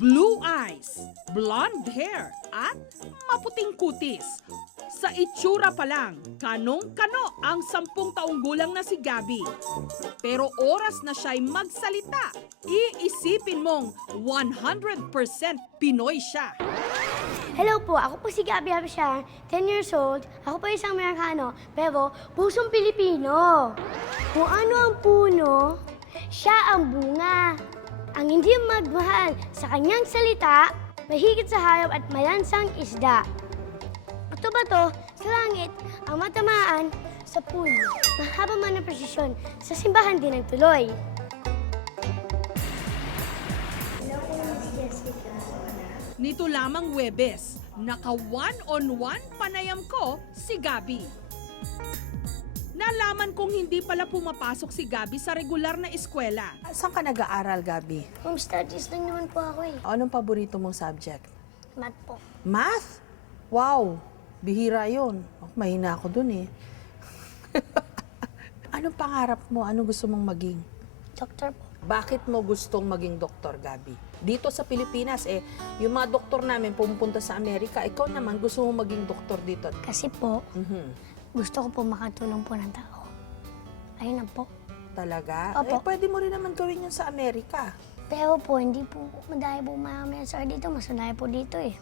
blue eyes, blonde hair at maputing kutis. Sa itsura pa lang, kanong-kano ang sampung taong gulang na si Gabby. Pero oras na siya'y magsalita, iisipin mong 100% Pinoy siya. Hello po, ako po si Gabby Abishar, 10 years old. Ako po isang Amerikano, pero pusong Pilipino. Kung ano ang puno, siya ang bunga hindi magmahal sa kanyang salita, mahigit sa hayop at malansang isda. Ito ba to, sa langit, ang matamaan sa puno, mahaba man ang presisyon sa simbahan din ng tuloy. Nito lamang Webes, naka one-on-one -on -one panayam ko si Gabi. Nalaman kong hindi pala pumapasok si Gabi sa regular na eskwela. Saan ka nag-aaral, Gabi? Home studies lang naman po ako eh. Anong paborito mong subject? Math po. Math? Wow! Bihira yun. Mahina ako dun eh. Anong pangarap mo? Ano gusto mong maging? Doctor po. Bakit mo gustong maging doktor, Gabi? Dito sa Pilipinas, eh, yung mga doktor namin pumunta sa Amerika, ikaw naman gusto mong maging doktor dito. Kasi po, mm-hmm. Gusto ko po makatulong po ng tao. Ayun na po. Talaga? Opo. Eh, pwede mo rin naman gawin yun sa Amerika. Pero po, hindi po madaya po mga Ma, dito. Masanay po dito eh.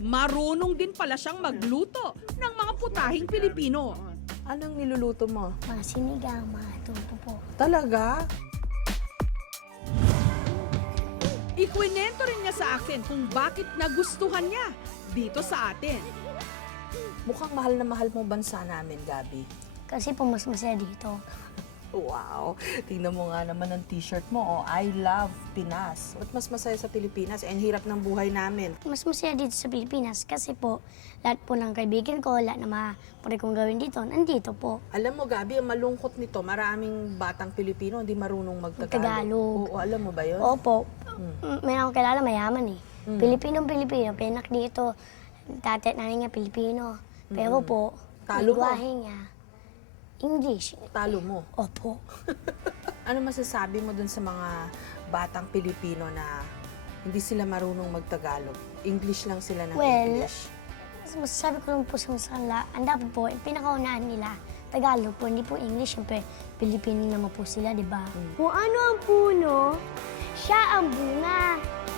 Marunong din pala siyang magluto ng mga putahing Pilipino. Anong niluluto mo? Mga sinigang, mga tuto po. Talaga? Ikwinento rin niya sa akin kung bakit nagustuhan niya dito sa atin. Mukhang mahal na mahal mo bansa namin, Gabi. Kasi po mas masaya dito. Wow! Tingnan mo nga naman ang t-shirt mo, oh. I love Pinas. At mas masaya sa Pilipinas and hirap ng buhay namin. Mas masaya dito sa Pilipinas kasi po, lahat po ng kaibigan ko, lahat na mga pwede kong gawin dito, nandito po. Alam mo, Gabi, ang malungkot nito, maraming batang Pilipino hindi marunong magtagalog. Oo, alam mo ba yun? Opo. Hmm. May akong kilala mayaman eh. Hmm. Pilipinong Pilipino, pinak dito. Dati at nanay niya, Pilipino. Pero mm. po, Talo lingwaheng niya, English. Talo mo? Opo. ano masasabi mo dun sa mga batang Pilipino na hindi sila marunong magtagalog? English lang sila na well, English? Well, masasabi ko lang po sa masala, ang dapat po, po, yung pinakaunahan nila, Tagalog po, hindi po English. Siyempre, Pilipino naman po sila, di ba? Hmm. Kung ano ang puno, siya ang bunga.